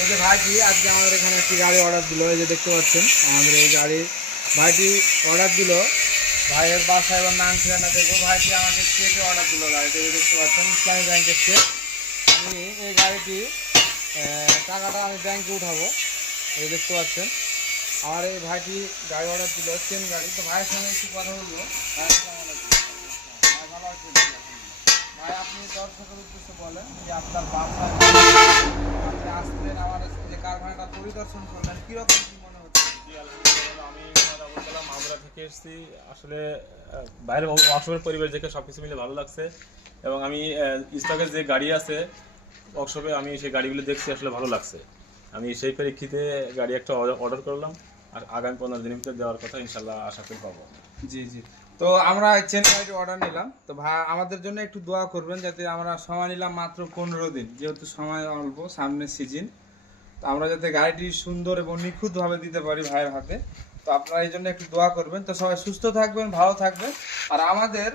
এই যে ভাইটি আজকে আমাদের এখানে একটি গাড়ি অর্ডার দিল, এই যে দেখতে পাচ্ছেন আমাদের এই গাড়ি ভাইটি অর্ডার দিল। ভাইয়ের বাসা এবং নাম ঠিকানা দেখবো। ভাইটি আমাকে চেকে অর্ডার দিল গাড়িটি, দেখতে পাচ্ছেন ইসলামী ব্যাংকের চেক। আমি এই গাড়িটি টাকাটা আমি ব্যাংকে উঠাবো, এই দেখতে পাচ্ছেন। আমার এই ভাইটি গাড়ি অর্ডার দিল, চেন গাড়ি। তো ভাইয়ের সঙ্গে একটু কথা বলবো। ভাই ভালো আছেন? ভাই আপনি দর্শকের উদ্দেশ্যে বলেন যে আপনার বাসায় আপনি আসলেন, আমার যে কারখানাটা পরিদর্শন করলেন, কীরকম কী মনে হচ্ছে? জি আলহামদুলিল্লাহ, আমি মাগুরা থেকে এসেছি। আসলে বাইরের ওয়ার্কশপের পরিবেশ দেখে সব কিছু মিলে ভালো লাগছে এবং আমি স্টকের যে গাড়ি আছে ওয়ার্কশপে আমি সেই গাড়িগুলো দেখছি, আসলে ভালো লাগছে। আমি সেই পরীক্ষিতে গাড়ি একটা অর্ডার করলাম আর আগামী 15 দিনের ভিতরে দেওয়ার কথা, ইনশাল্লাহ আশা করি পাবো। জি জি। তো আমরা চেন গাড়িটি অর্ডার নিলাম, তো ভাই আমাদের জন্য একটু দোয়া করবেন, যাতে আমরা সময় নিলাম মাত্র 15 দিন, যেহেতু সময় অল্প, সামনে সিজন। তো আমরা যাতে গাড়িটি সুন্দর এবং নিখুঁতভাবে দিতে পারি ভাইয়ের হাতে, তো আপনারা এই জন্য একটু দোয়া করবেন। তো সবাই সুস্থ থাকবেন, ভালো থাকবেন। আর আমাদের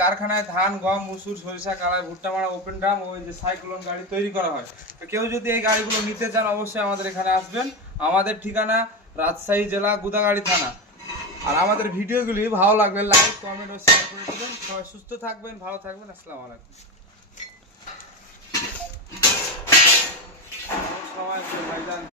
কারখানায় ধান, গম, মুসুর, সরিষা, কালাই, ভুট্টা মারা, ওপেন ড্রাম, ওই যে সাইক্লোন গাড়ি তৈরি করা হয়। তো কেউ যদি এই গাড়িগুলো নিতে চান অবশ্যই আমাদের এখানে আসবেন। আমাদের ঠিকানা রাজশাহী জেলা, গুদাগাড়ি থানা। আর আমাদের ভিডিওগুলি ভালো লাগলে লাইক, কমেন্ট ও শেয়ার করে দেবেন। সবাই সুস্থ থাকবেন, ভালো থাকবেন। আসসালামু আলাইকুম। সবাই ভাইজান।